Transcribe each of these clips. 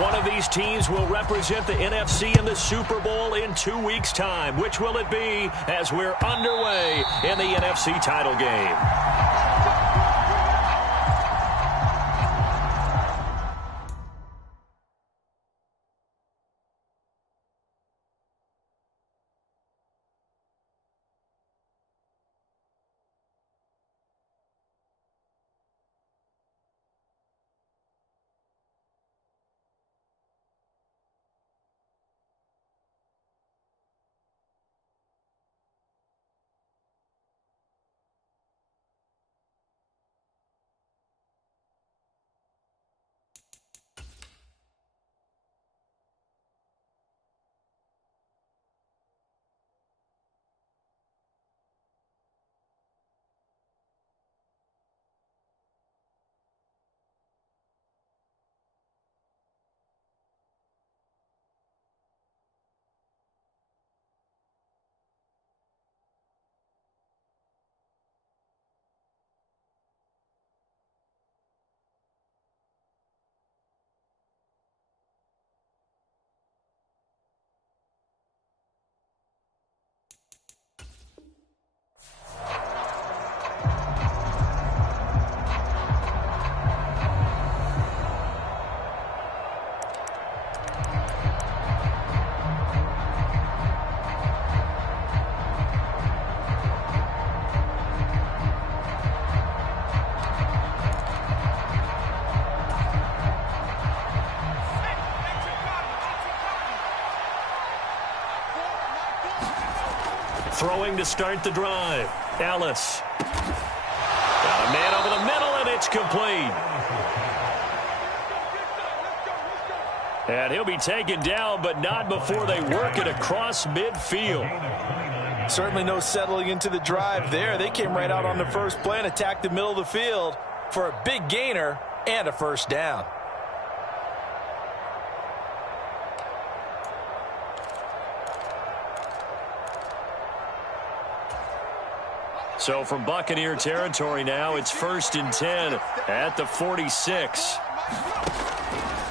One of these teams will represent the NFC in the Super Bowl in 2 weeks' time. Which will it be as we're underway in the NFC title game? Throwing to start the drive. Ellis. Got a man over the middle, and it's complete. And he'll be taken down, but not before they work it across midfield. Certainly no settling into the drive there. They came right out on the first play and attacked the middle of the field for a big gainer and a first down. So from Buccaneer territory now, it's 1st and 10 at the 46.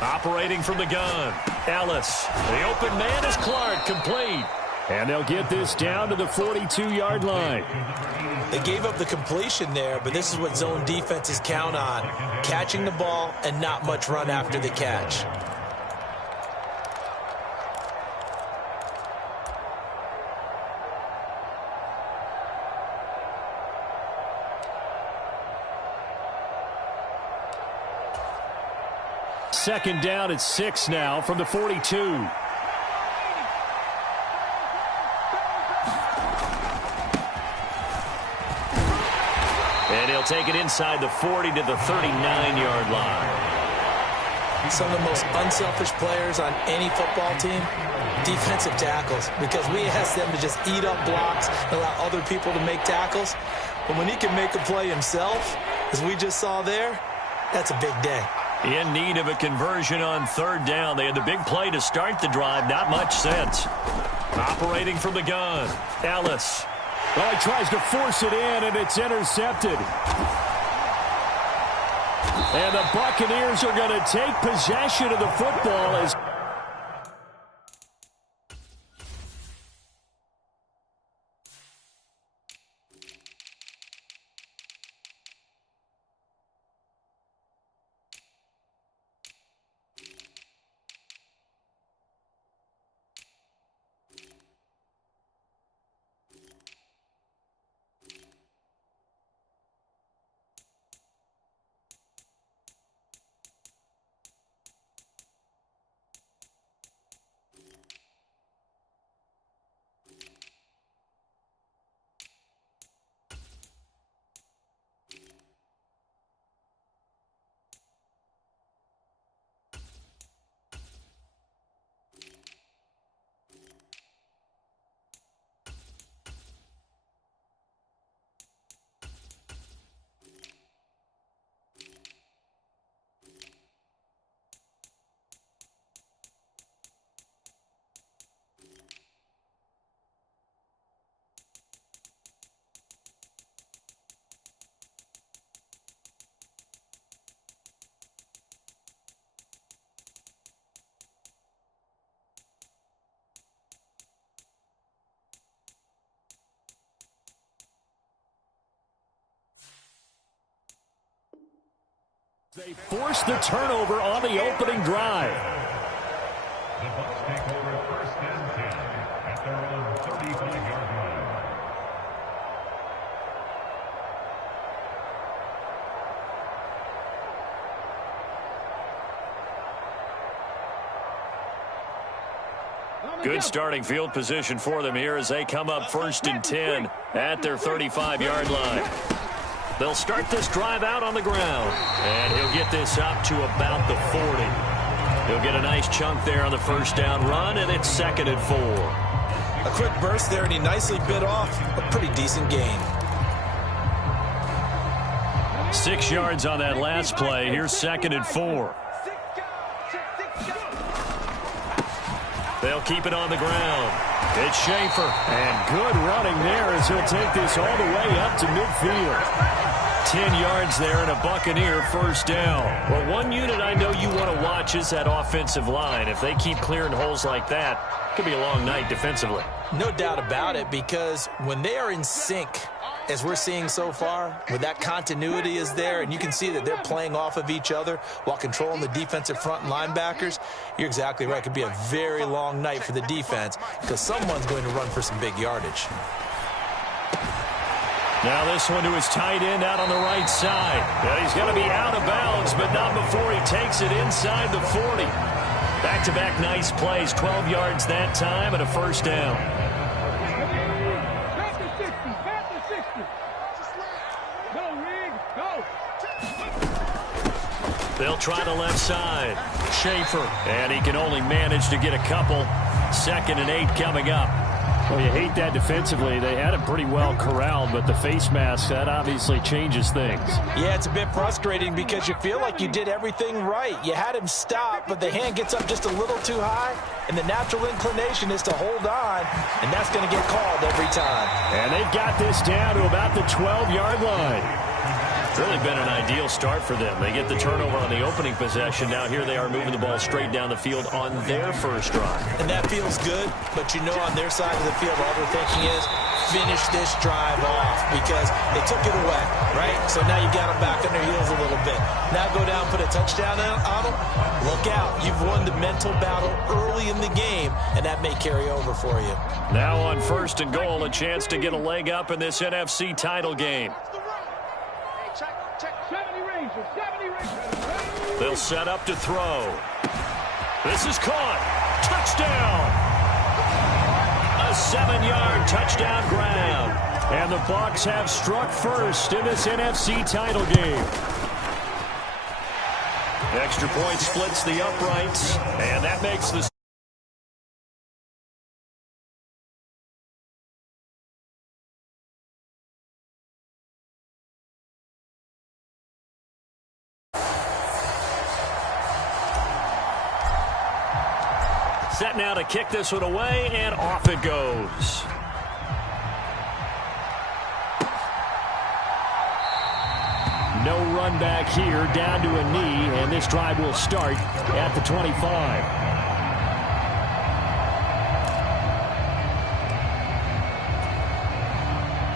Operating from the gun, Ellis. The open man is Clark, complete. And they'll get this down to the 42-yard line. They gave up the completion there, but this is what zone defenses count on. Catching the ball and not much run after the catch. Second down at 6 now from the 42. And he'll take it inside the 40 to the 39-yard line. Some of the most unselfish players on any football team, defensive tackles, because we ask them to just eat up blocks and allow other people to make tackles. But when he can make a play himself, as we just saw there, that's a big day. In need of a conversion on 3rd down. They had the big play to start the drive. Not much sense. Operating from the gun, Ellis. Well, he tries to force it in, and it's intercepted. And the Buccaneers are going to take possession of the football as They force the turnover on the opening drive. The Bucs take over 1st and 10 at their own 35-yard line. Good starting field position for them here as they come up 1st and 10 at their 35-yard line. They'll start this drive out on the ground, and he'll get this up to about the 40. He'll get a nice chunk there on the 1st down run, and it's 2nd and 4. A quick burst there, and he nicely bit off a pretty decent gain. 6 yards on that last play. Here's 2nd and 4. They'll keep it on the ground. It's Schaefer. And good running there as he'll take this all the way up to midfield. 10 yards there and a Buccaneer 1st down. Well, one unit I know you want to watch is that offensive line. If they keep clearing holes like that, it could be a long night defensively. No doubt about it, because when they are in sync, as we're seeing so far, when that continuity is there and you can see that they're playing off of each other while controlling the defensive front and linebackers, you're exactly right. It could be a very long night for the defense because someone's going to run for some big yardage. Now this one to his tight end out on the right side. Yeah, he's going to be out of bounds, but not before he takes it inside the 40. Back-to-back nice plays, 12 yards that time and a 1st down. They'll try the left side. Schaefer, and he can only manage to get a couple. 2nd and 8 coming up. Well, you hate that defensively. They had him pretty well corralled, but the face mask, that obviously changes things. Yeah, it's a bit frustrating because you feel like you did everything right. You had him stop, but the hand gets up just a little too high, and the natural inclination is to hold on, and that's going to get called every time. And they've got this down to about the 12-yard line. Really been an ideal start for them. They get the turnover on the opening possession. Now here they are moving the ball straight down the field on their 1st drive. And that feels good, but you know on their side of the field all they're thinking is finish this drive off because they took it away, right? So now you got them back on their heels a little bit. Now go down, put a touchdown on them. Look out. You've won the mental battle early in the game, and that may carry over for you. Now on 1st and goal, a chance to get a leg up in this NFC title game. They'll set up to throw. This is caught. Touchdown. A 7-yard touchdown grab. And the Bucs have struck first in this NFC title game. Extra point splits the uprights, and that makes the set now to kick this one away, and off it goes. No run back here, down to a knee, and this drive will start at the 25.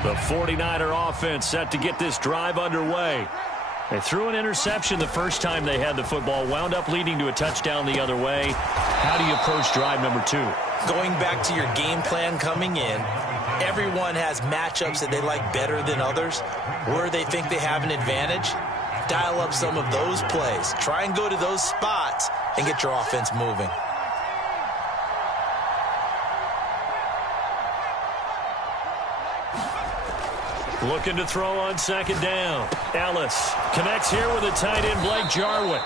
The 49er offense set to get this drive underway. They threw an interception the first time they had the football, wound up leading to a touchdown the other way. How do you approach drive number 2? Going back to your game plan coming in, everyone has matchups that they like better than others, where they think they have an advantage. Dial up some of those plays. Try and go to those spots and get your offense moving. Looking to throw on 2nd down. Ellis connects here with a tight end, Blake Jarwin.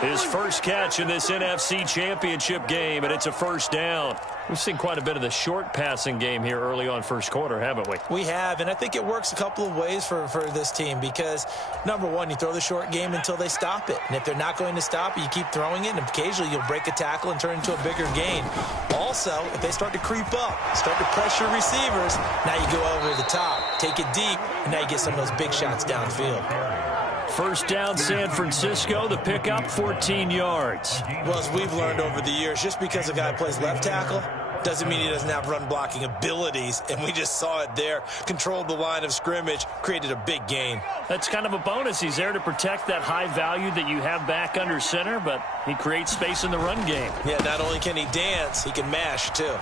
His first catch in this NFC Championship game, and it's a 1st down. We've seen quite a bit of the short passing game here early on 1st quarter, haven't we? We have, and I think it works a couple of ways for this team because, number one, you throw the short game until they stop it. And if they're not going to stop it, you keep throwing it, and occasionally you'll break a tackle and turn it into a bigger gain. Also, if they start to creep up, start to pressure receivers, now you go over the top, take it deep, and now you get some of those big shots downfield. 1st down, San Francisco. The pickup, 14 yards. Well, as we've learned over the years, just because a guy plays left tackle doesn't mean he doesn't have run-blocking abilities, and we just saw it there. Controlled the line of scrimmage, created a big gain. That's kind of a bonus. He's there to protect that high value that you have back under center, but he creates space in the run game. Yeah, not only can he dance, he can mash, too.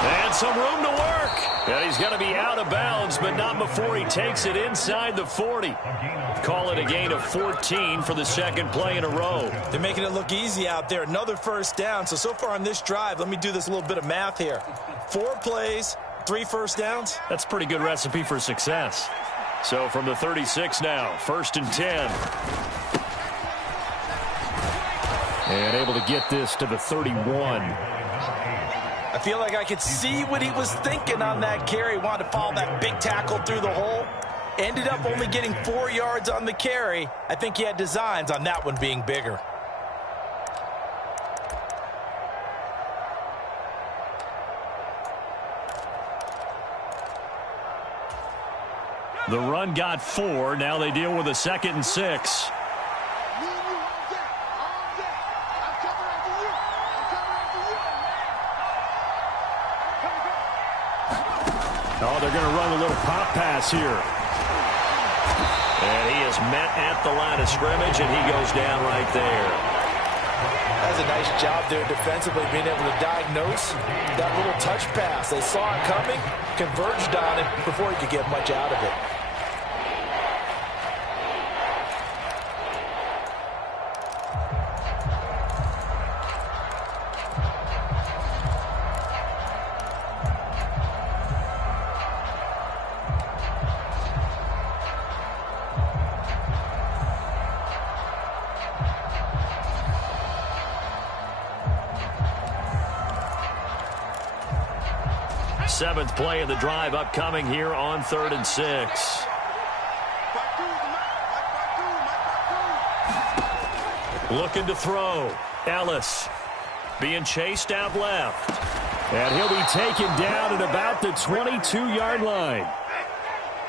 And some room to work. And he's going to be out of bounds, but not before he takes it inside the 40. Call it a gain of 14 for the second play in a row. They're making it look easy out there. Another first down. So far on this drive, let me do this little bit of math here. 4 plays, 3 first downs. That's a pretty good recipe for success. So from the 36 now, 1st and 10. And able to get this to the 31. I feel like I could see what he was thinking on that carry. Wanted to follow that big tackle through the hole. Ended up only getting 4 yards on the carry. I think he had designs on that one being bigger. The run got 4. Now they deal with a 2nd and 6. Oh, they're going to run a little pop pass here. And he is met at the line of scrimmage, and he goes down right there. That's a nice job there defensively, being able to diagnose that little touch pass. They saw it coming, converged on it before he could get much out of it. Seventh play of the drive upcoming here on 3rd and 6. Looking to throw. Ellis being chased out left. And he'll be taken down at about the 22-yard line.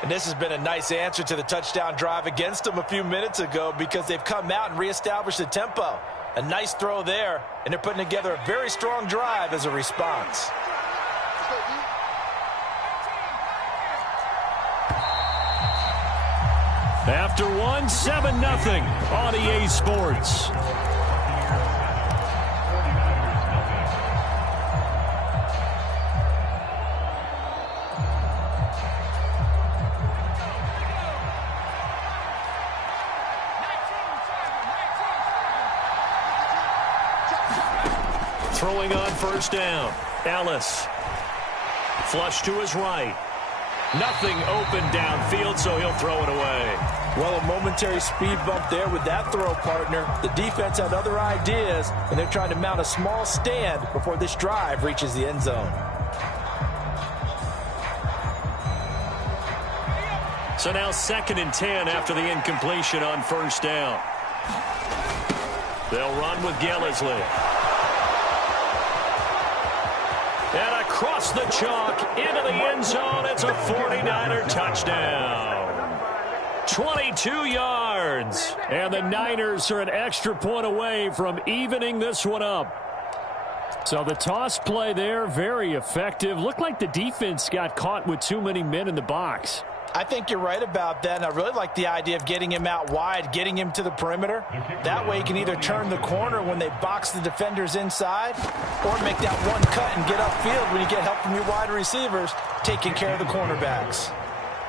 And this has been a nice answer to the touchdown drive against them a few minutes ago, because they've come out and reestablished the tempo. A nice throw there, and they're putting together a very strong drive as a response. After 1, 7-0 on EA Sports. Throwing on 1st down. Ellis. Flush to his right. Nothing open downfield, so he'll throw it away. Well, a momentary speed bump there with that throw, partner. The defense had other ideas, and they're trying to mount a small stand before this drive reaches the end zone. So now 2nd and 10 after the incompletion on 1st down. They'll run with Gillisley. And across the chalk into the end zone. It's a 49er touchdown. 22 yards. And the Niners are an extra point away from evening this one up. So the toss play there, very effective. Looked like the defense got caught with too many men in the box. I think you're right about that, and I really like the idea of getting him out wide, getting him to the perimeter. That way he can either turn the corner when they box the defenders inside, or make that one cut and get upfield when you get help from your wide receivers, taking care of the cornerbacks.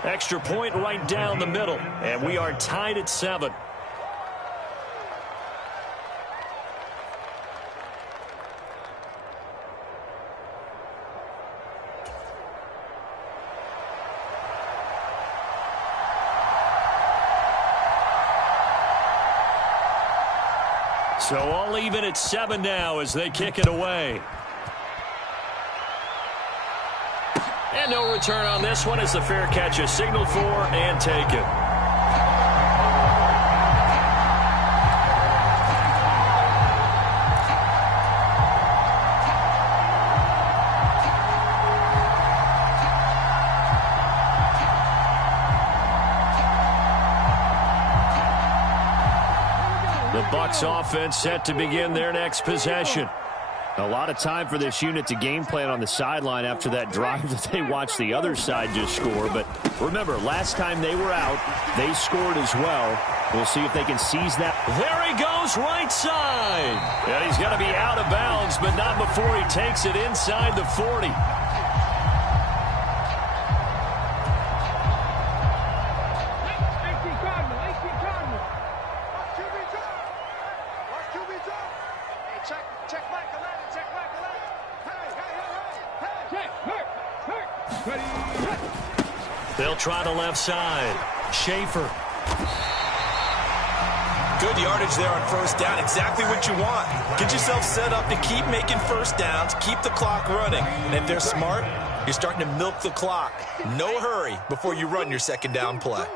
Extra point right down the middle, and we are tied at 7. So all even at 7 now as they kick it away. And no return on this one as the fair catch is signaled for and taken. The Bucs offense set to begin their next possession. A lot of time for this unit to game plan on the sideline after that drive that they watched the other side just score. But remember, last time they were out, they scored as well. We'll see if they can seize that. There he goes, right side. And he's going to be out of bounds, but not before he takes it inside the 40. They'll try the left side. Schaefer. Good yardage there on first down. Exactly what you want. Get yourself set up to keep making first downs, keep the clock running. And if they're smart, you're starting to milk the clock. No hurry before you run your second down play.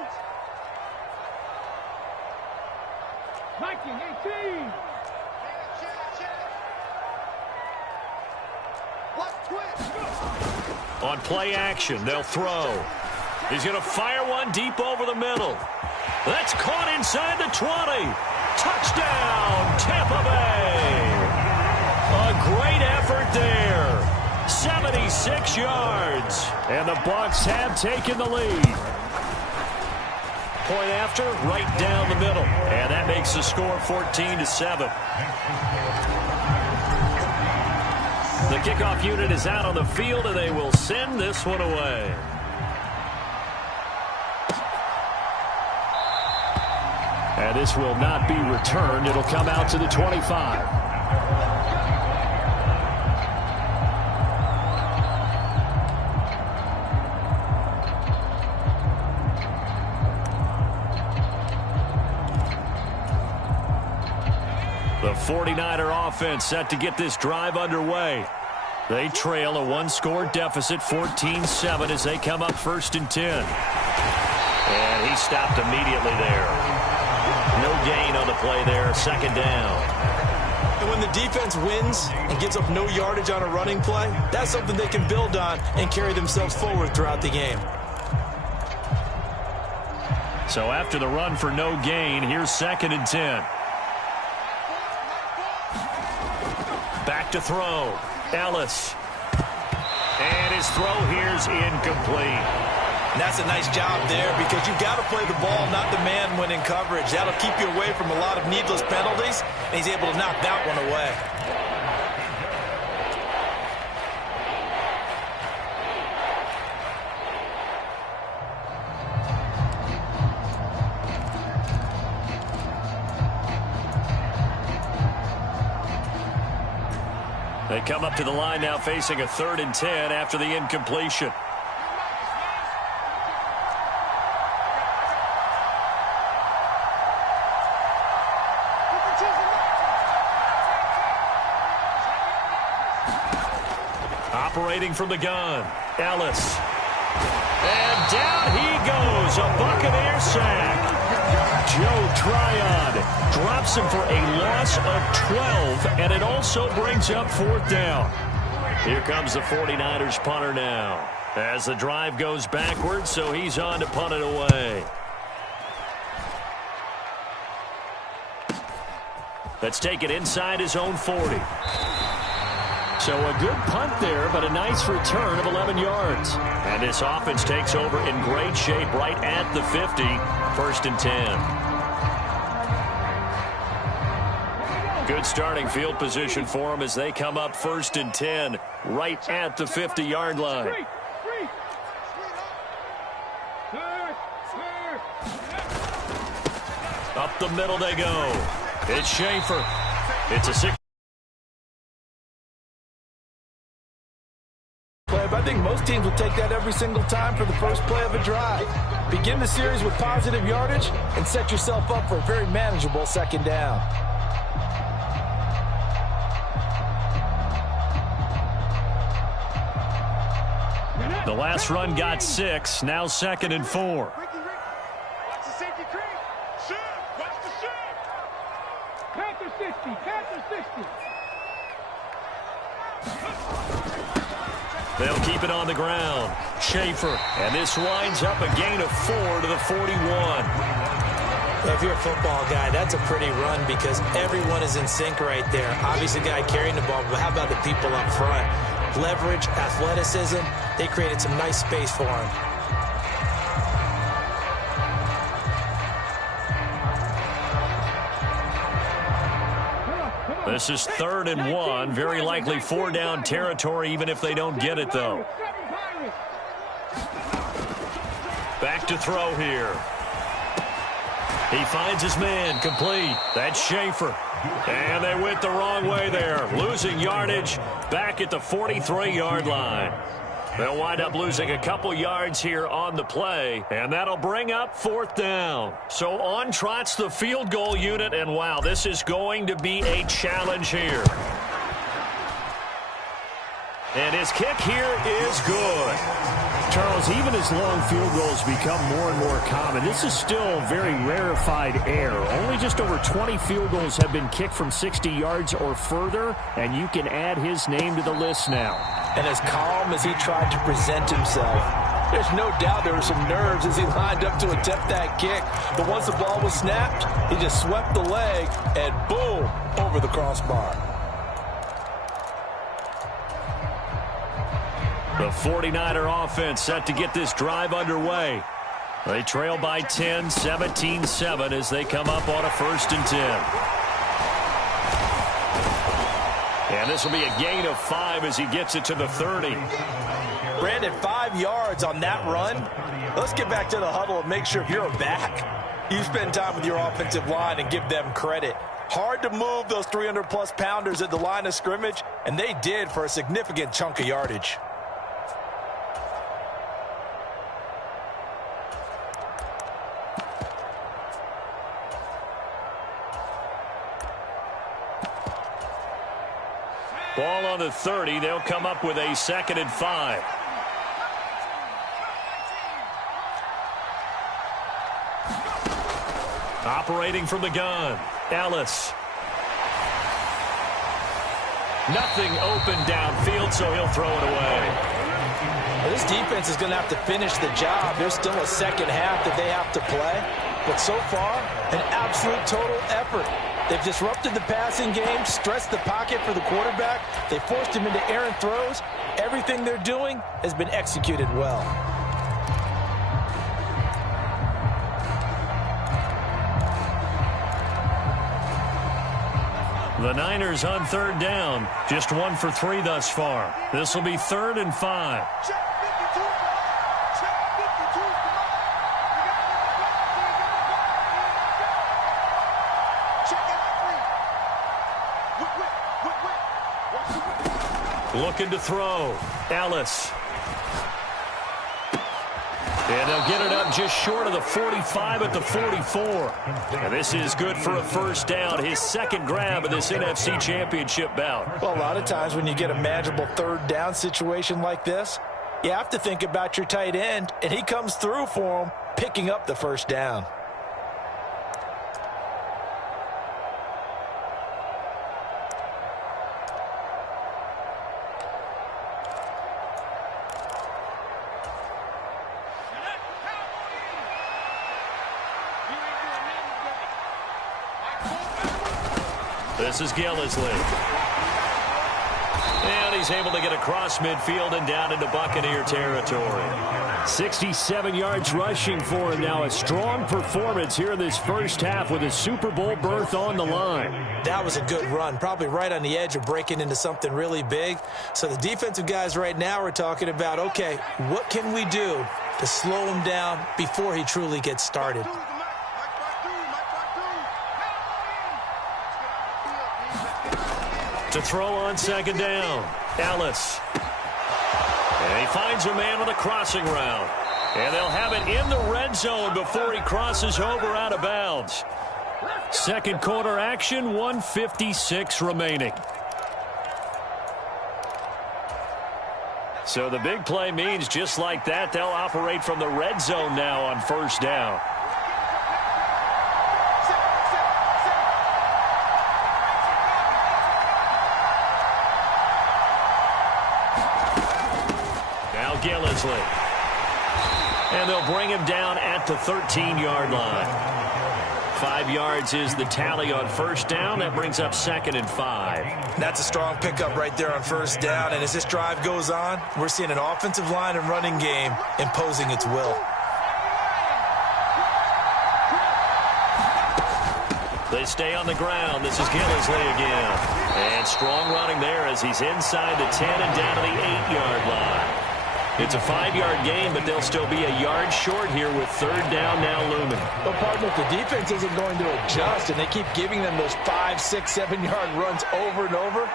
On play action, they'll throw. He's going to fire one deep over the middle. That's caught inside the 20. Touchdown, Tampa Bay. A great effort there. 76 yards. And the Bucs have taken the lead. Point after, right down the middle. And that makes the score 14-7. The kickoff unit is out on the field, and they will send this one away. And this will not be returned. It'll come out to the 25. The 49er offense set to get this drive underway. They trail a one-score deficit, 14-7, as they come up 1st and 10. And he stopped immediately there. No gain on the play there, 2nd down. And when the defense wins and gives up no yardage on a running play, that's something they can build on and carry themselves forward throughout the game. So after the run for no gain, here's 2nd and 10. Back to throw. Ellis. And his throw here's incomplete. And that's a nice job there because you've got to play the ball, not the man when in coverage. That'll keep you away from a lot of needless penalties, and he's able to knock that one away. They come up to the line now facing a 3rd and 10 after the incompletion. Operating from the gun, Ellis. And down he goes, a Buccaneer sack. Joe Tryon drops him for a loss of 12, and it also brings up 4th down. Here comes the 49ers punter now. As the drive goes backwards, so he's on to punt it away. Let's take it inside his own 40. So a good punt there, but a nice return of 11 yards. And this offense takes over in great shape right at the 50, 1st and 10. Good starting field position for them as they come up 1st and 10, right at the 50-yard line. Up the middle they go. It's Schaefer. It's a 6. I think most teams will take that every single time for the first play of a drive. Begin the series with positive yardage and set yourself up for a very manageable 2nd down. The last run got 6, now 2nd and 4. Watch the safety creep. Shoot. Watch the shoot. Panther 60. Panther 60. They'll keep it on the ground. Schaefer. And this winds up a gain of 4 to the 41. If you're a football guy, that's a pretty run because everyone is in sync right there. Obviously, the guy carrying the ball, but how about the people up front? Leverage, athleticism, they created some nice space for him. This is 3rd and 1. Very likely 4-down territory, even if they don't get it, though. Back to throw here. He finds his man, complete. That's Schaefer. And they went the wrong way there, losing yardage back at the 43-yard line. They'll wind up losing a couple yards here on the play, and that'll bring up 4th down. So on trots the field goal unit, and wow, this is going to be a challenge here. And his kick here is good. Charles, even as long field goals become more and more common, this is still very rarefied air. Only just over 20 field goals have been kicked from 60 yards or further, and you can add his name to the list now. And as calm as he tried to present himself, there's no doubt there were some nerves as he lined up to attempt that kick. But once the ball was snapped, he just swept the leg and boom, over the crossbar. The 49er offense set to get this drive underway. They trail by 10, 17-7 as they come up on a 1st and 10. And this will be a gain of 5 as he gets it to the 30. Brandon, 5 yards on that run. Let's get back to the huddle and make sure if you're a back, you spend time with your offensive line and give them credit. Hard to move those 300-plus pounders at the line of scrimmage, and they did for a significant chunk of yardage. Ball on the 30. They'll come up with a 2nd and 5. Operating from the gun, Ellis. Nothing open downfield, so he'll throw it away. Well, this defense is going to have to finish the job. There's still a second half that they have to play. But so far, an absolute total effort. They've disrupted the passing game, stressed the pocket for the quarterback. They forced him into errant throws. Everything they're doing has been executed well. The Niners on 3rd down. Just 1 for 3 thus far. This will be 3rd and 5. Looking to throw. Ellis. And they'll get it up just short of the 45 at the 44. And this is good for a 1st down. His 2nd grab of this NFC Championship bout. Well, a lot of times when you get a manageable 3rd down situation like this, you have to think about your tight end, and he comes through for him, picking up the 1st down. This is Gillisley. And he's able to get across midfield and down into Buccaneer territory. 67 yards rushing for him now. A strong performance here in this 1st half with a Super Bowl berth on the line. That was a good run, probably right on the edge of breaking into something really big. So the defensive guys right now are talking about, okay, what can we do to slow him down before he truly gets started? To throw on 2nd down, Ellis. And he finds a man on the crossing route. And they'll have it in the red zone before he crosses over out of bounds. 2nd quarter action, 1:56 remaining. So the big play means just like that, they'll operate from the red zone now on 1st down. And they'll bring him down at the 13-yard line. 5 yards is the tally on first down. That brings up 2nd and 5. That's a strong pickup right there on first down. And as this drive goes on, we're seeing an offensive line and running game imposing its will. They stay on the ground. This is Gillisley again. And strong running there as he's inside the 10 and down to the 8-yard line. It's a 5-yard gain, but they'll still be a yard short here with third down now looming. But, partner, if the defense isn't going to adjust and they keep giving them those 5, 6, 7-yard runs over and over,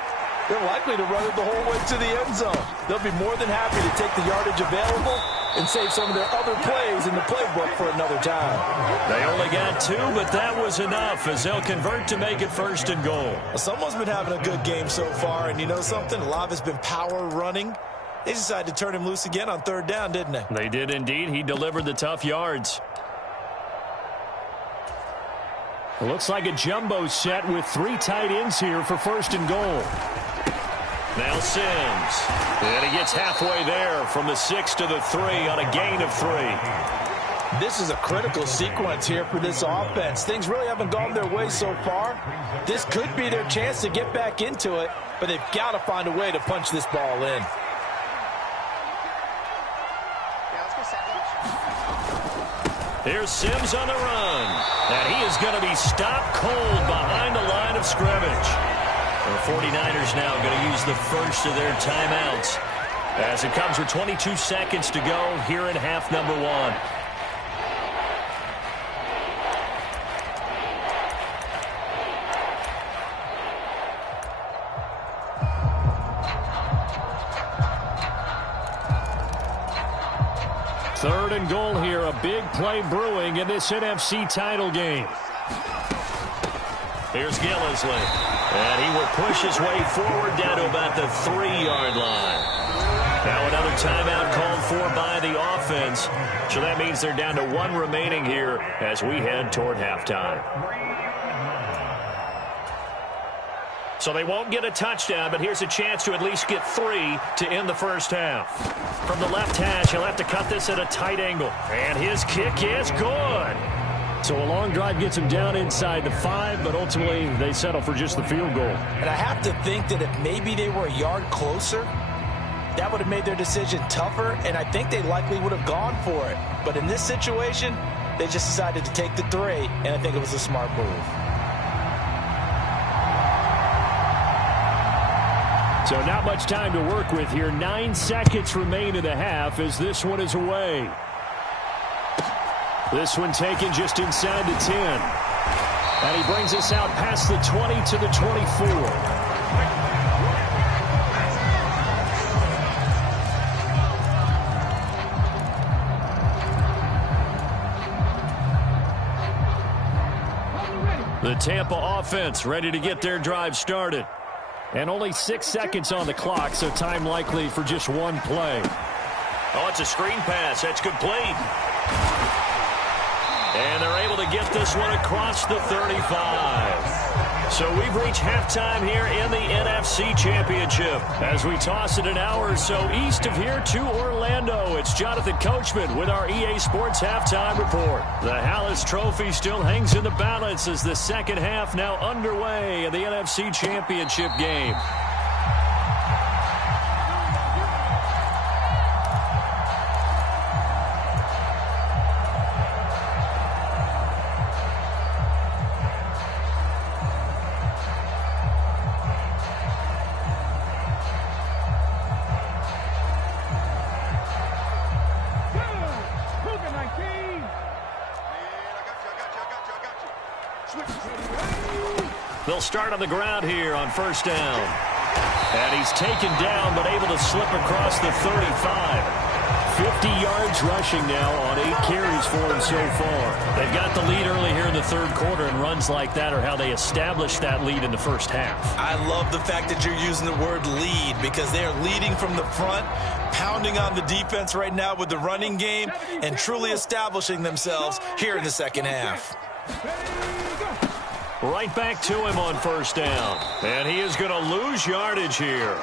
they're likely to run it the whole way to the end zone. They'll be more than happy to take the yardage available and save some of their other plays in the playbook for another time. They only got 2, but that was enough as they'll convert to make it 1st and goal. Well, someone's been having a good game so far, and you know something? A lot of it's been power running. They decided to turn him loose again on third down, didn't they? They did indeed. He delivered the tough yards. It looks like a jumbo set with 3 tight ends here for 1st and goal. Now Sims. And he gets halfway there from the 6 to the 3 on a gain of 3. This is a critical sequence here for this offense. Things really haven't gone their way so far. This could be their chance to get back into it, but they've got to find a way to punch this ball in. Here's Sims on the run. And he is going to be stopped cold behind the line of scrimmage. The 49ers now going to use the first of their timeouts as it comes with 22 seconds to go here in half number 1. Third and goal here, a big play brewing in this NFC title game. Here's Gillisley, and he will push his way forward down to about the 3-yard line. Now another timeout called for by the offense, so that means they're down to 1 remaining here as we head toward halftime. So they won't get a touchdown, but here's a chance to at least get 3 to end the first half. From the left hash, he'll have to cut this at a tight angle. And his kick is good. So a long drive gets him down inside the 5, but ultimately they settle for just the field goal. And I have to think that if maybe they were a yard closer, that would have made their decision tougher, and I think they likely would have gone for it. But in this situation, they just decided to take the 3, and I think it was a smart move. So not much time to work with here. 9 seconds remain in the half as this one is away. This one taken just inside the 10. And he brings us out past the 20 to the 24. The Tampa offense ready to get their drive started. And only 6 seconds on the clock, so time likely for just 1 play. Oh, it's a screen pass. That's complete. And they're able to get this one across the 35. So we've reached halftime here in the NFC Championship. As we toss it an hour or so east of here to Orlando, it's Jonathan Coachman with our EA Sports Halftime Report. The Hallis Trophy still hangs in the balance as the second half now underway in the NFC Championship game. They'll start on the ground here on first down. And he's taken down but able to slip across the 35. 50 yards rushing now on 8 carries for him so far. They've got the lead early here in the third quarter, and runs like that are how they established that lead in the first half. I love the fact that you're using the word lead because they are leading from the front, pounding on the defense right now with the running game, and truly establishing themselves here in the second half. Right back to him on first down. And he is going to lose yardage here.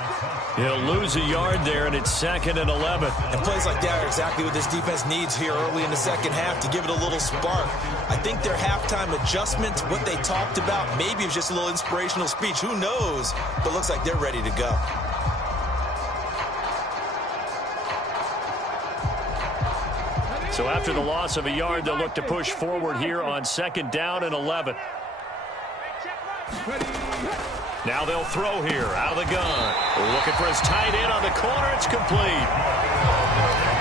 He'll lose a yard there, and it's 2nd and 11. And plays like that are exactly what this defense needs here early in the second half to give it a little spark. I think their halftime adjustment, what they talked about, maybe it was just a little inspirational speech. Who knows? But looks like they're ready to go. So after the loss of a yard, they'll look to push forward here on 2nd down and 11. Now they'll throw here out of the gun. Looking for his tight end on the corner. It's complete.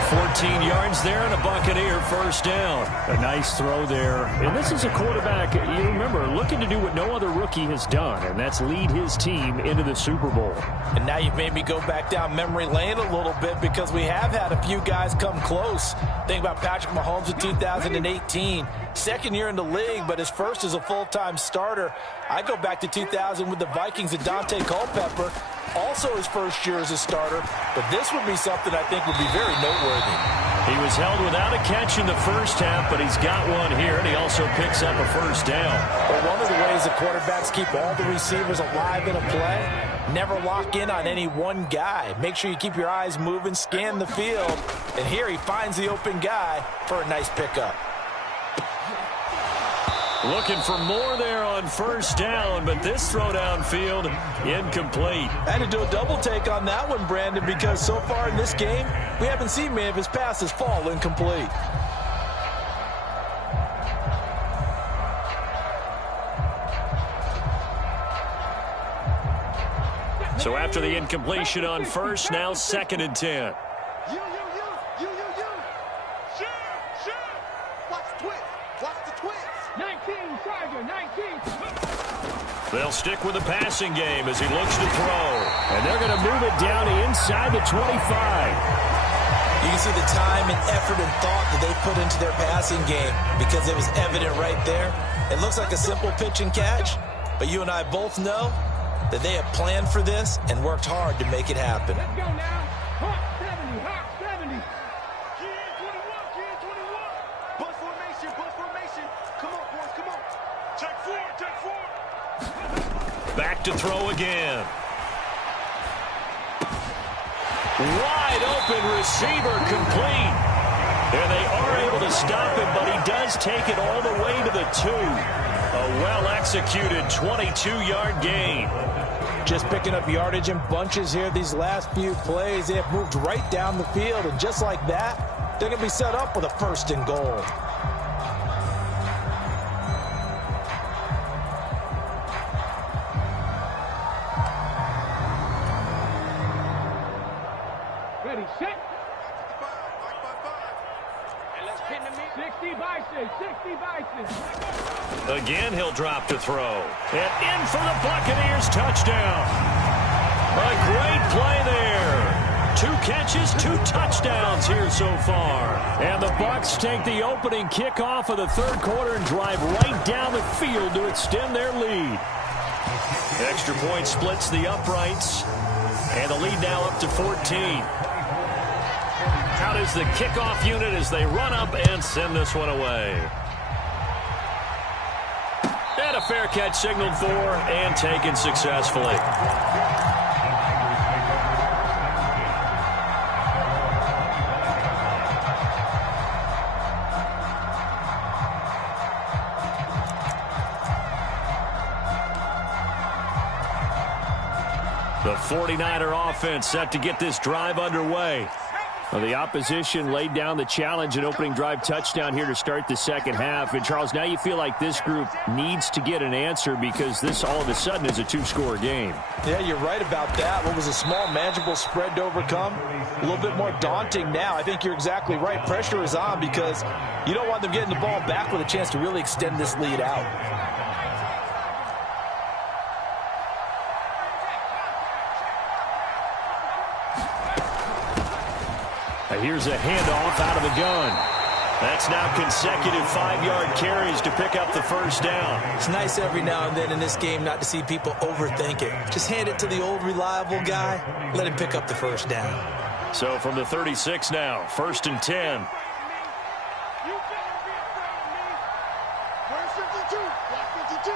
14 yards there and a Buccaneer first down. A nice throw there. And this is a quarterback, you remember, looking to do what no other rookie has done, and that's lead his team into the Super Bowl. And now you've made me go back down memory lane a little bit because we have had a few guys come close. Think about Patrick Mahomes in 2018. Second year in the league, but his first as a full-time starter. I go back to 2000 with the Vikings and Dante Culpepper. Also his first year as a starter. But this would be something I think would be very noteworthy. He was held without a catch in the first half, but he's got one here, and he also picks up a first down. Well, one of the ways the quarterbacks keep all the receivers alive in a play, never lock in on any one guy. Make sure you keep your eyes moving, scan the field. And here he finds the open guy for a nice pickup. Looking for more there on first down, but this throw downfield incomplete. I had to do a double take on that one, Brandon, because so far in this game, we haven't seen many of his passes fall incomplete. So after the incompletion on first, now 2nd and 10. They'll stick with the passing game as he looks to throw. And they're going to move it down inside the 25. You can see the time and effort and thought that they put into their passing game because it was evident right there. It looks like a simple pitch and catch, but you and I both know that they have planned for this and worked hard to make it happen. Let's go now. Hawk 70, Hawk 70. Kid 21, kid 21. Bus formation, bus formation. Come on, boys, come on. Check forward, check forward. Back to throw again. Wide open receiver complete. And they are able to stop him, but he does take it all the way to the 2. A well-executed 22-yard gain. Just picking up yardage in bunches here these last few plays. They have moved right down the field, and just like that, they're going to be set up with a 1st and goal. Ready, set. 60 by 6, 60 by 6. Again, he'll drop to throw. And in for the Buccaneers touchdown. A great play there. 2 catches, 2 touchdowns here so far. And the Bucs take the opening kickoff of the 3rd quarter and drive right down the field to extend their lead. Extra point splits the uprights. And the lead now up to 14. Out is the kickoff unit as they run up and send this one away. And a fair catch signaled for and taken successfully. The 49er offense set to get this drive underway. Well, the opposition laid down the challenge and opening drive touchdown here to start the second half. And, Charles, now you feel like this group needs to get an answer because this all of a sudden is a 2-score game. Yeah, you're right about that. What was a small, manageable spread to overcome, a little bit more daunting now. I think you're exactly right. Pressure is on because you don't want them getting the ball back with a chance to really extend this lead out. Here's a handoff out of the gun. That's now consecutive 5-yard carries to pick up the first down. It's nice every now and then in this game not to see people overthink it. Just hand it to the old reliable guy. Let him pick up the first down. So from the 36 now, 1st and 10. You better be afraid of me. Where's 52? Got 52.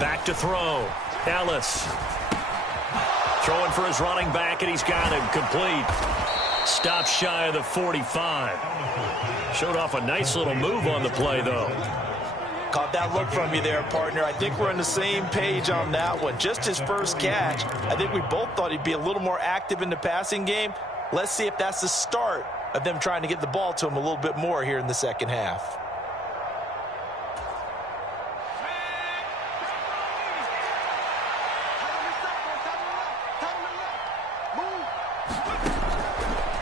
Back to throw. Ellis. Throwing for his running back, and he's got him complete. Stop shy of the 45. Showed off a nice little move on the play, though. Caught that look from you there, partner. I think we're on the same page on that one. Just his first catch. I think we both thought he'd be a little more active in the passing game. Let's see if that's the start of them trying to get the ball to him a little bit more here in the second half.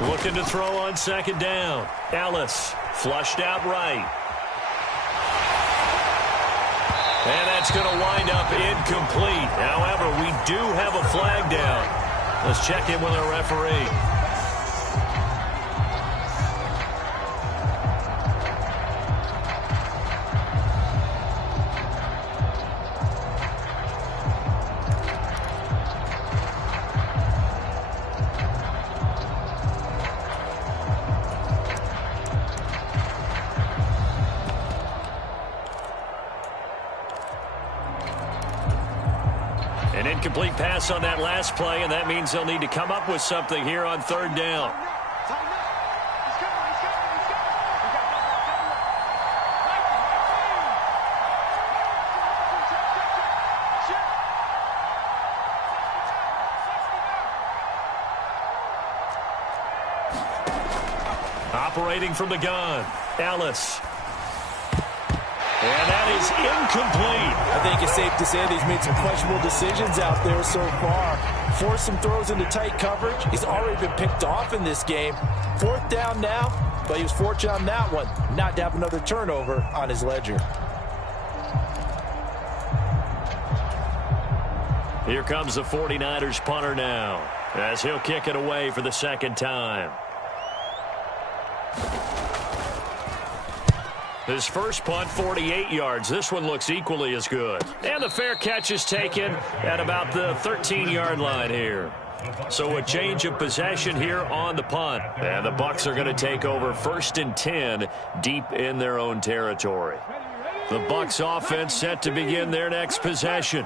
Looking to throw on second down. Ellis flushed out right. And that's going to wind up incomplete. However, we do have a flag down. Let's check in with our referee. An incomplete pass on that last play, and that means they'll need to come up with something here on third down. Operating from the gun, Ellis. And that is incomplete. I think it's safe to say that he's made some questionable decisions out there so far. Forced some throws into tight coverage. He's already been picked off in this game. Fourth down now, but he was fortunate on that one not to have another turnover on his ledger. Here comes the 49ers punter now, as he'll kick it away for the second time. His first punt, 48 yards. This one looks equally as good. And the fair catch is taken at about the 13-yard line here. So a change of possession here on the punt. And the Bucs are going to take over 1st and 10 deep in their own territory. The Bucs offense set to begin their next possession.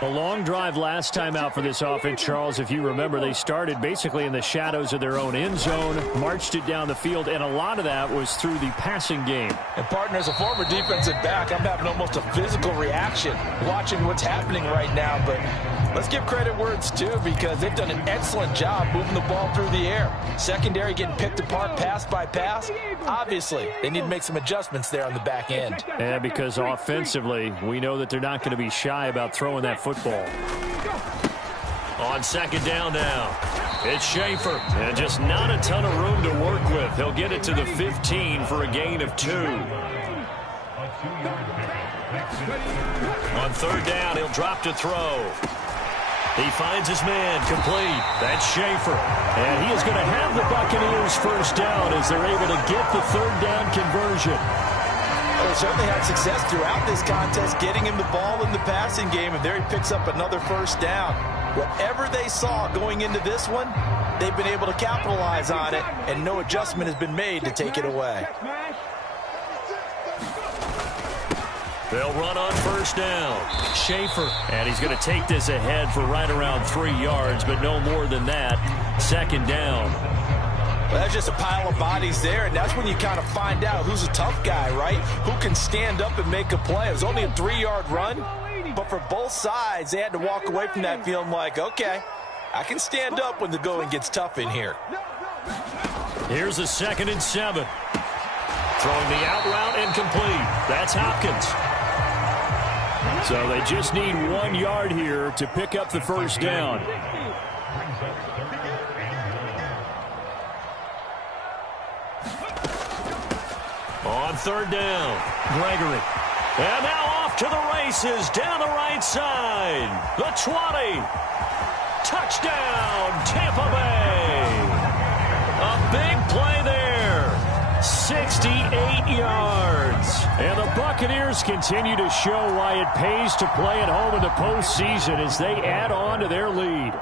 A long drive last time out for this offense, Charles. If you remember, they started basically in the shadows of their own end zone, marched it down the field, and a lot of that was through the passing game. And, partner, as a former defensive back, I'm having almost a physical reaction watching what's happening right now. But let's give credit where it's due, because they've done an excellent job moving the ball through the air. Secondary getting picked apart pass by pass. Obviously, they need to make some adjustments there on the back end. And because offensively, we know that they're not going to be shy about throwing that football. On second down now, it's Schaefer, and just not a ton of room to work with. He'll get it to the 15 for a gain of 2. On third down, he'll drop to throw. He finds his man, complete. That's Schaefer, and he is going to have the Buccaneers first down as they're able to get the third down conversion. Well, they certainly had success throughout this contest, getting him the ball in the passing game, and there he picks up another first down. Whatever they saw going into this one, they've been able to capitalize on it, and no adjustment has been made to take it away. They'll run on first down. Schaefer, and he's going to take this ahead for right around 3 yards, but no more than that. Second down. Well, that's just a pile of bodies there, and that's when you kind of find out who's a tough guy, right? Who can stand up and make a play. It was only a 3-yard run, but for both sides, they had to walk away from that feeling like, okay, I can stand up when the going gets tough in here. Here's a 2nd and 7. Throwing the out route incomplete. That's Hopkins. So they just need 1 yard here to pick up the first down. On third down, Gregory. And now off to the races down the right side. The 20. Touchdown, Tampa Bay. A big play there. 68 yards. And the Buccaneers continue to show why it pays to play at home in the postseason as they add on to their lead.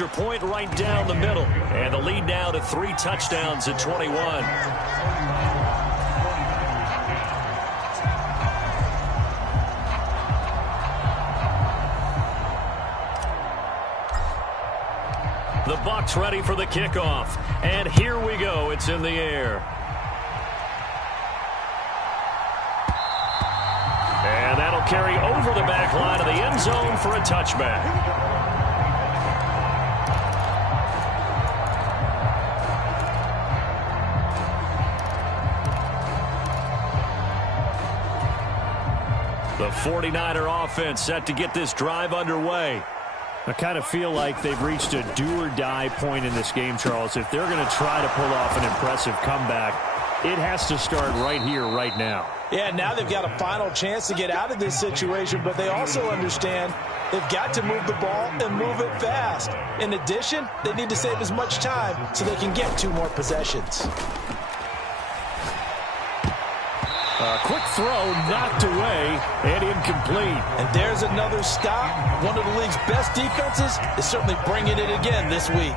extra point right down the middle. And the lead now to 3 touchdowns at 21. The Bucs ready for the kickoff. And here we go. It's in the air. And that'll carry over the back line of the end zone for a touchback. The 49er offense set to get this drive underway. I kind of feel like they've reached a do-or-die point in this game, Charles. If they're going to try to pull off an impressive comeback, it has to start right here, right now. Yeah, now they've got a final chance to get out of this situation, but they also understand they've got to move the ball and move it fast. In addition, they need to save as much time so they can get 2 more possessions. A quick throw knocked away and incomplete. And there's another stop. One of the league's best defenses is certainly bringing it again this week.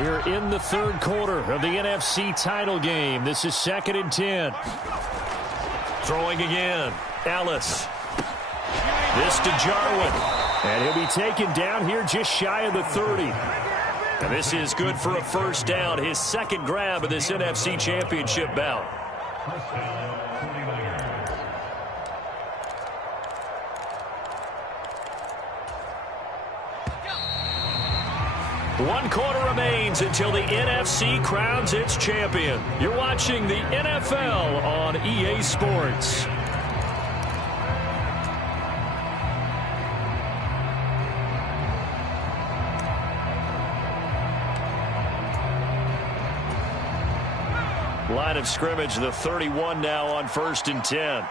We're in the third quarter of the NFC title game. This is 2nd and 10. Throwing again. Ellis. This to Jarwin. And he'll be taken down here just shy of the 30. And this is good for a first down. His second grab of this NFC Championship bout. First down, 49ers. One quarter remains until the NFC crowns its champion. You're watching the NFL on EA Sports. Line of scrimmage, the 31 now on 1st and 10.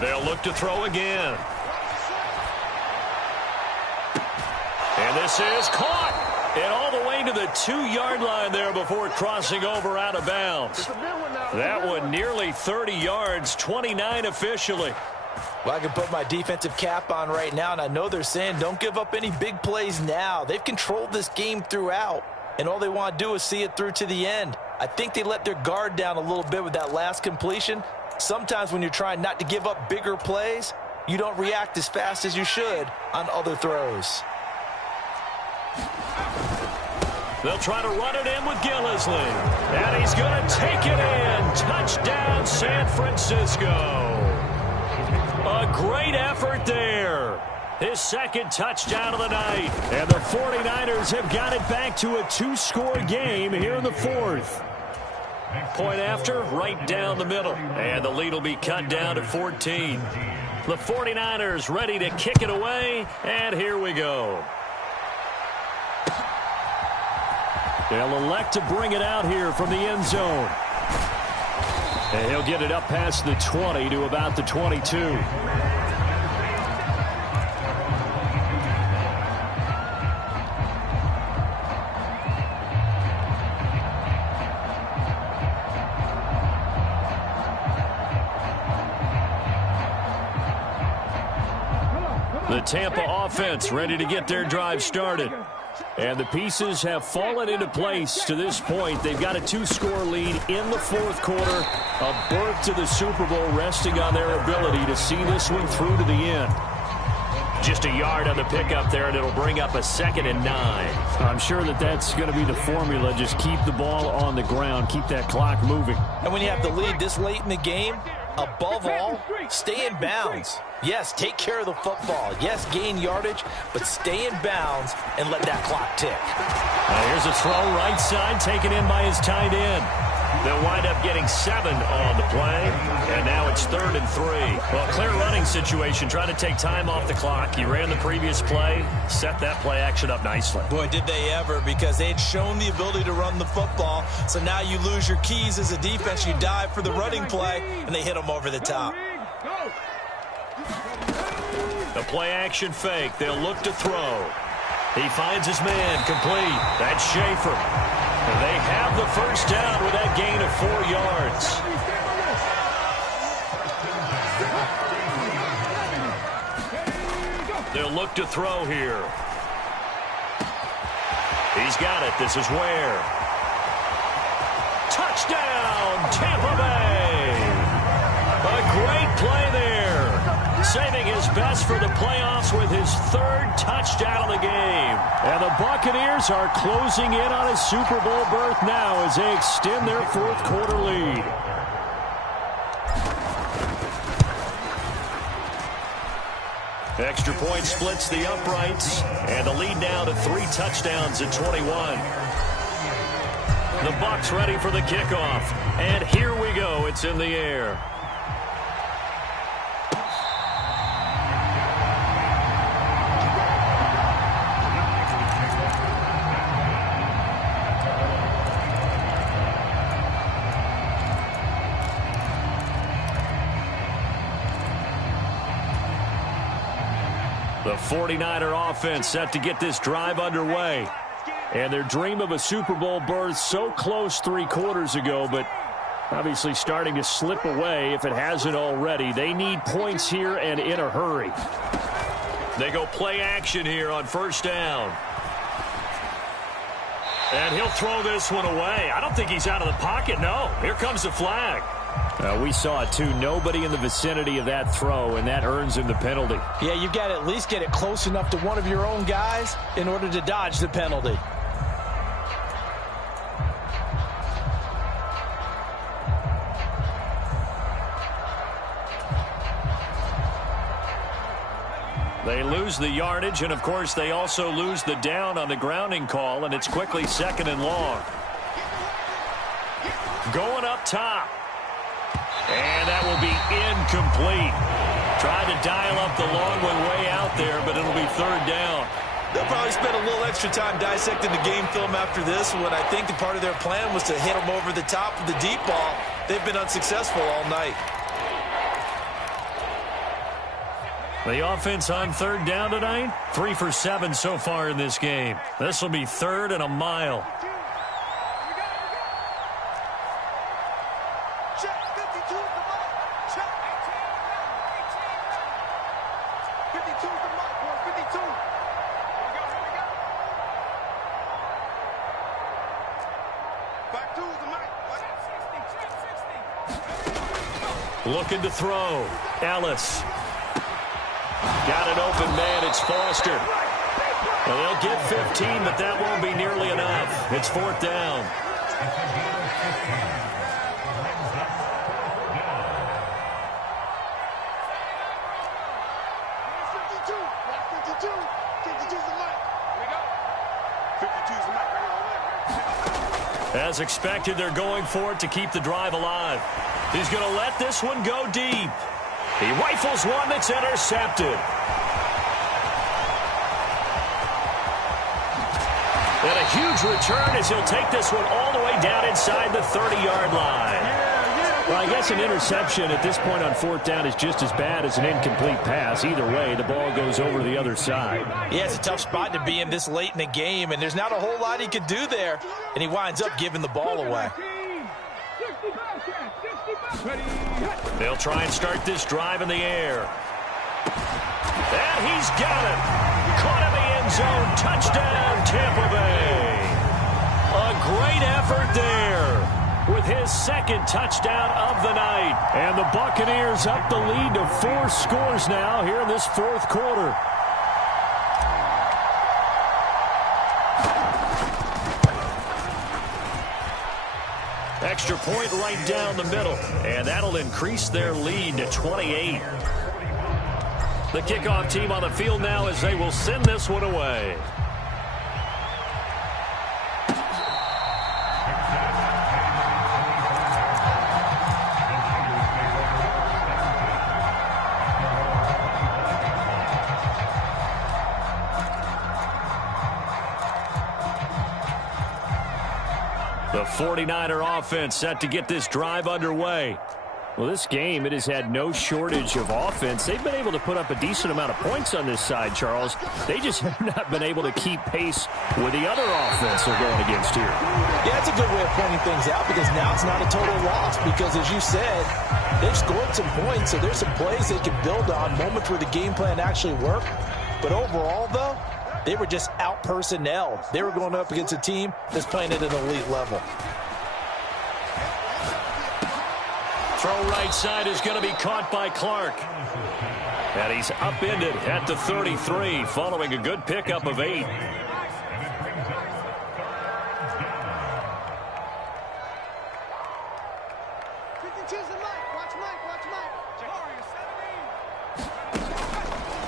They'll look to throw again. And this is caught. And all the way to the 2-yard line there before crossing over out of bounds. That one nearly 30 yards, 29 officially. Well, I can put my defensive cap on right now, and I know they're saying don't give up any big plays now. They've controlled this game throughout, and all they want to do is see it through to the end. I think they let their guard down a little bit with that last completion. Sometimes when you're trying not to give up bigger plays, you don't react as fast as you should on other throws. They'll try to run it in with Gillisley. And he's going to take it in. Touchdown, San Francisco. A great effort there. His second touchdown of the night. And the 49ers have got it back to a 2-score game here in the 4th. Point after, right down the middle. And the lead will be cut down to 14. The 49ers ready to kick it away. And here we go. They'll elect to bring it out here from the end zone. And he'll get it up past the 20 to about the 22. The Tampa offense ready to get their drive started. And the pieces have fallen into place to this point. They've got a 2-score lead in the 4th quarter. A berth to the Super Bowl resting on their ability to see this one through to the end. Just a yard on the pickup there, and it'll bring up a 2nd and 9. I'm sure that that's going to be the formula. Just keep the ball on the ground. Keep that clock moving. And when you have the lead this late in the game, above all, stay in bounds. Yes, take care of the football. Yes, gain yardage, but stay in bounds and let that clock tick. Here's a throw right side taken in by his tight end. They'll wind up getting 7 on the play. And now it's 3rd and 3. Well, clear running situation. Try to take time off the clock. You ran the previous play, set that play action up nicely. Boy, did they ever, because they had shown the ability to run the football. So now you lose your keys as a defense. You dive for the running play, and they hit them over the top. The play action fake. They'll look to throw. He finds his man complete. That's Schaefer. And they have the first down with that gain of 4 yards. They'll look to throw here. He's got it. This is Ware. Touchdown, Tampa Bay. A great play there. Saving his best for the playoffs with his 3rd touchdown of the game. And the Buccaneers are closing in on a Super Bowl berth now as they extend their 4th quarter lead. Extra point splits the uprights, and the lead now to 3 touchdowns at 21. The Bucs ready for the kickoff, and here we go. It's in the air. The 49er offense set to get this drive underway. And their dream of a Super Bowl berth so close 3 quarters ago, but obviously starting to slip away if it hasn't already. They need points here and in a hurry. They go play action here on 1st down. And he'll throw this one away. I don't think he's out of the pocket, no. Here comes the flag. We saw it, too. Nobody in the vicinity of that throw, and that earns him the penalty. Yeah, you've got to at least get it close enough to one of your own guys in order to dodge the penalty. They lose the yardage, and, of course, they also lose the down on the grounding call, and it's quickly 2nd and long. Going up top. And that will be incomplete. Tried to dial up the long one way out there, but it'll be 3rd down. They'll probably spend a little extra time dissecting the game film after this one. I think the part of their plan was to hit them over the top of the deep ball. They've been unsuccessful all night. The offense on 3rd down tonight, 3 for 7 so far in this game. This will be 3rd and a mile. Looking to throw. Ellis. Got an open man. It's Foster. Well, they'll get 15, but that won't be nearly enough. It's 4th down. As expected, they're going for it to keep the drive alive. He's going to let this one go deep. He rifles one that's intercepted. And a huge return as he'll take this one all the way down inside the 30-yard line. Well, I guess an interception at this point on 4th down is just as bad as an incomplete pass. Either way, the ball goes over the other side. Yeah, it's a tough spot to be in this late in the game, and there's not a whole lot he could do there, and he winds up giving the ball away. They'll try and start this drive in the air. And he's got it. Caught in the end zone. Touchdown, Tampa Bay. A great effort there with his 2nd touchdown of the night. And the Buccaneers up the lead to 4 scores now here in this 4th quarter. Extra point right down the middle, and that'll increase their lead to 28. The kickoff team on the field now as they will send this one away. The 49er offense set to get this drive underway. Well, this game, it has had no shortage of offense. They've been able to put up a decent amount of points on this side, Charles. They just have not been able to keep pace with the other offense they're going against here. Yeah, it's a good way of pointing things out because now it's not a total loss because, as you said, they've scored some points, so there's some plays they can build on, moments where the game plan actually worked. But overall, though, they were just out-personnelled. They were going up against a team that's playing at an elite level. Throw right side is going to be caught by Clark. And he's upended at the 33 following a good pickup of 8.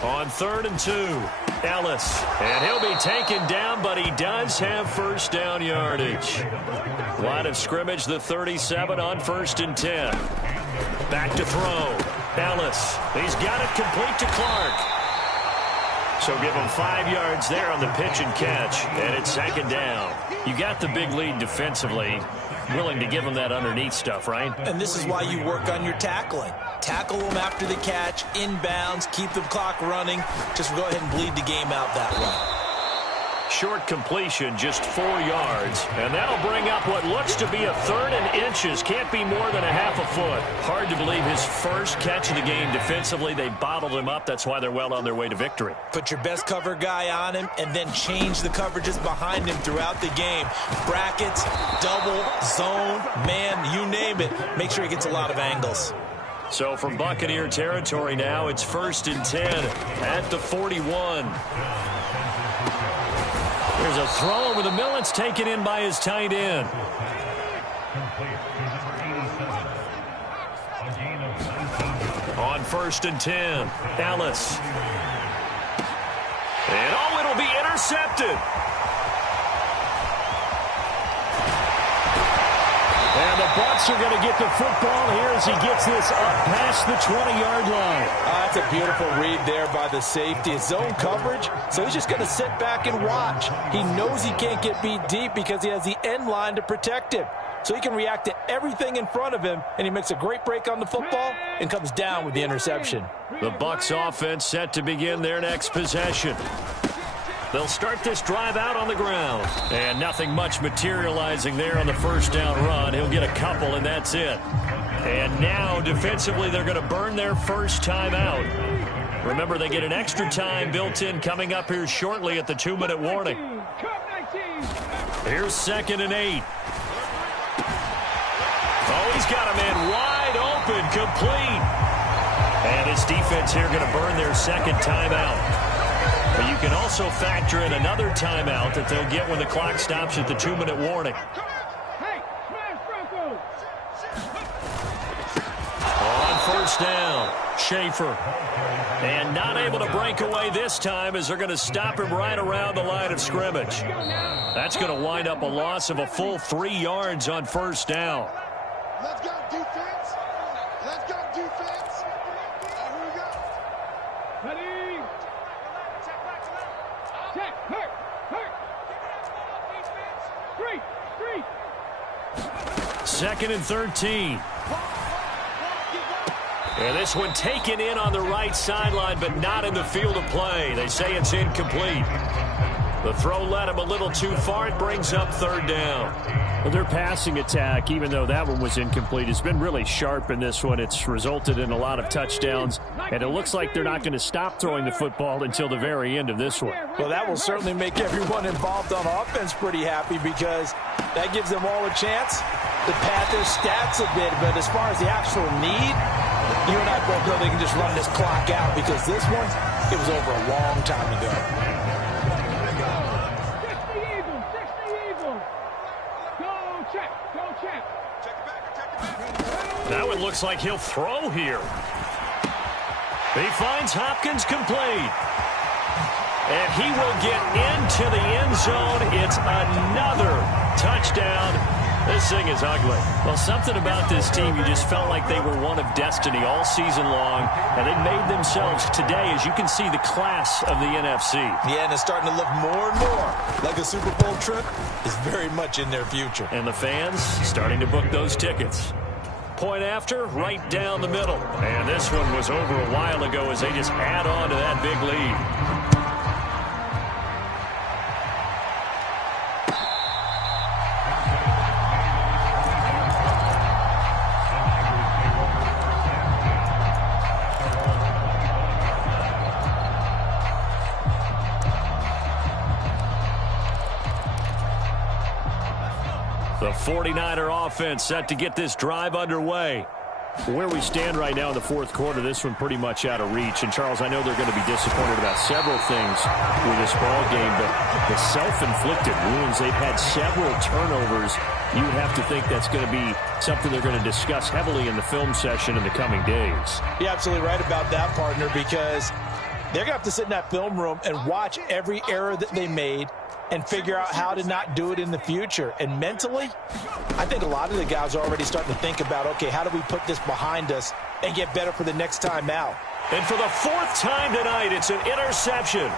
On 3rd and 2, Ellis. And he'll be taken down, but he does have first down yardage. Line of scrimmage, the 37 on 1st and 10. Back to throw. Ellis. He's got it complete to Clark. So give him 5 yards there on the pitch and catch. And it's 2nd down. You got the big lead defensively. Willing to give him that underneath stuff, right? And this is why you work on your tackling. Tackle them after the catch, inbounds, keep the clock running. Just go ahead and bleed the game out that way. Short completion, just 4 yards. And that'll bring up what looks to be a 3rd and inches. Can't be more than a half a foot. Hard to believe his first catch of the game defensively. They bottled him up. That's why they're well on their way to victory. Put your best cover guy on him and then change the coverages behind him throughout the game. Brackets, double, zone, man, you name it. Make sure he gets a lot of angles. So from Buccaneer territory now, it's 1st and 10 at the 41. There's a throw over the middle. It's taken in by his tight end. On 1st and 10, Ellis. And oh, it'll be intercepted. And the Bucs are going to get the football here as he gets this up past the 20-yard line. That's a beautiful read there by the safety. It's zone coverage, so he's just going to sit back and watch. He knows he can't get beat deep because he has the end line to protect him. So he can react to everything in front of him, and he makes a great break on the football and comes down with the interception. The Bucs offense set to begin their next possession. They'll start this drive out on the ground. And nothing much materializing there on the first down run. He'll get a couple, and that's it. And now, defensively, they're going to burn their first time out. Remember, they get an extra time built in coming up here shortly at the 2-minute warning. Here's 2nd and 8. Oh, he's got a man wide open, complete. And this defense here going to burn their second timeout. But you can also factor in another timeout that they'll get when the clock stops at the 2-minute warning. On 1st down, Schaefer. And not able to break away this time as they're going to stop him right around the line of scrimmage. That's going to wind up a loss of a full 3 yards on 1st down. Let's go, defense. Let's go, defense. Here we go. Ready? Check. Hurt. 2nd and 13. And this one taken in on the right sideline, but not in the field of play. They say it's incomplete. The throw led him a little too far. It brings up 3rd down. Well, their passing attack, even though that one was incomplete, has been really sharp in this one. It's resulted in a lot of touchdowns, and it looks like they're not going to stop throwing the football until the very end of this one. Well, that will certainly make everyone involved on offense pretty happy because that gives them all a chance to pad their stats a bit. But as far as the actual need, you and I both know they can just run this clock out because this one, it was over a long time ago. Now it looks like he'll throw here. He finds Hopkins complete. And he will get into the end zone. It's another touchdown This thing is ugly. Well, something about this team, you just felt like they were one of destiny all season long, and they made themselves today, as you can see, the class of the NFC. Yeah, and it's starting to look more and more like a Super Bowl trip is very much in their future. And the fans starting to book those tickets. Point after, right down the middle. And this one was over a while ago as they just add on to that big lead. The 49er offense set to get this drive underway. Where we stand right now in the fourth quarter, this one pretty much out of reach. And, Charles, I know they're going to be disappointed about several things with this ball game, but the self-inflicted wounds, they've had several turnovers. You would have to think that's going to be something they're going to discuss heavily in the film session in the coming days. You're absolutely right about that, partner, because they're going to have to sit in that film room and watch every error that they made and figure out how to not do it in the future. And mentally, I think a lot of the guys are already starting to think about, okay, how do we put this behind us and get better for the next time out? And for the fourth time tonight, it's an interception. And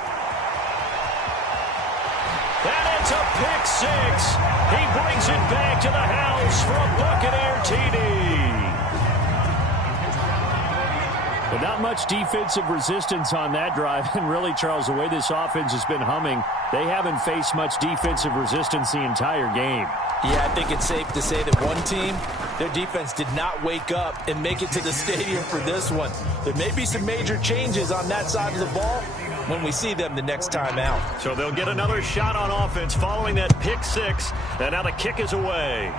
it's a pick six. He brings it back to the house for a Buccaneer TD. But not much defensive resistance on that drive. And really, Charles, the way this offense has been humming, they haven't faced much defensive resistance the entire game. Yeah, I think it's safe to say that one team, their defense did not wake up and make it to the stadium for this one. There may be some major changes on that side of the ball when we see them the next time out. So they'll get another shot on offense following that pick six. And now the kick is away.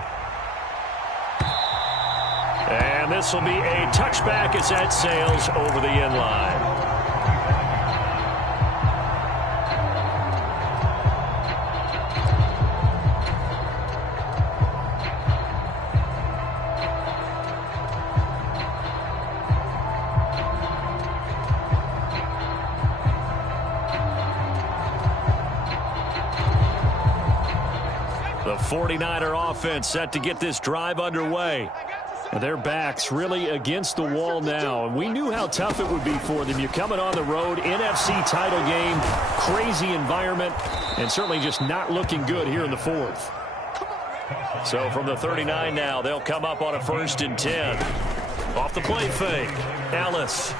And this will be a touchback as that sails over the end line. The 49er offense set to get this drive underway. And their backs really against the wall now. And we knew how tough it would be for them. You're coming on the road, NFC title game, crazy environment, and certainly just not looking good here in the fourth. So from the 39 now, they'll come up on a 1st and 10. Off the play fake, Ellis.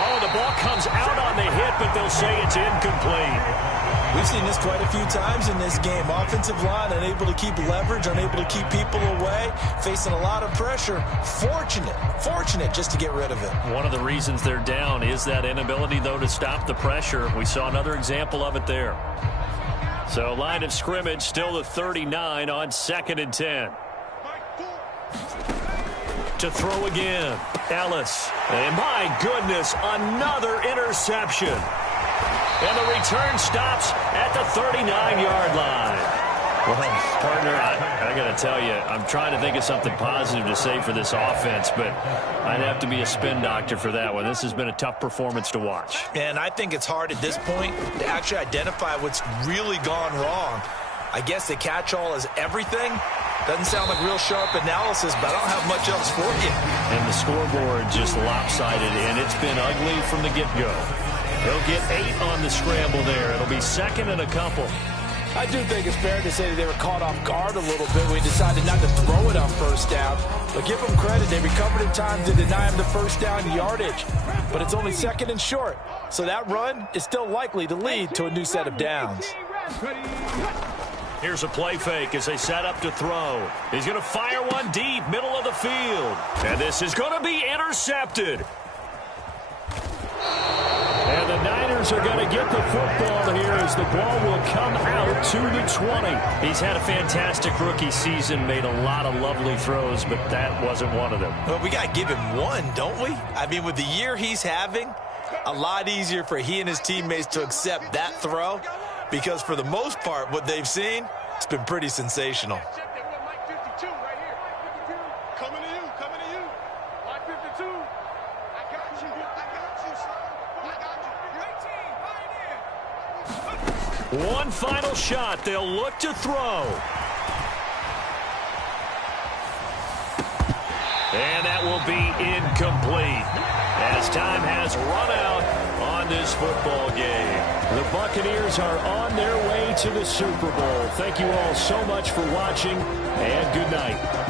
Oh, the ball comes out on the hit, but they'll say it's incomplete. We've seen this quite a few times in this game. Offensive line unable to keep leverage, unable to keep people away, facing a lot of pressure. Fortunate just to get rid of it. One of the reasons they're down is that inability, though, to stop the pressure. We saw another example of it there. So line of scrimmage, still the 39 on 2nd and 10. To throw again, Ellis. And my goodness, another interception. And the return stops at the 39-yard line. Well, partner, I got to tell you, I'm trying to think of something positive to say for this offense, but I'd have to be a spin doctor for that one. This has been a tough performance to watch. And I think it's hard at this point to actually identify what's really gone wrong. I guess the catch-all is everything. Doesn't sound like real sharp analysis, but I don't have much else for you. And the scoreboard just lopsided, and it's been ugly from the get-go. He'll get 8 on the scramble there. It'll be 2nd and a couple. I do think it's fair to say that they were caught off guard a little bit when we decided not to throw it on 1st down. But give them credit. They recovered in time to deny him the 1st down yardage. But it's only 2nd and short. So that run is still likely to lead to a new set of downs. Here's a play fake as they set up to throw. He's going to fire one deep, middle of the field. And this is going to be intercepted. And the Niners are going to get the football here as the ball will come out to the 20. He's had a fantastic rookie season, made a lot of lovely throws, but that wasn't one of them. Well, we got to give him one, don't we? I mean, with the year he's having, a lot easier for he and his teammates to accept that throw because for the most part, what they've seen, it's been pretty sensational. One final shot. They'll look to throw. And that will be incomplete as time has run out on this football game. The Buccaneers are on their way to the Super Bowl. Thank you all so much for watching, and good night.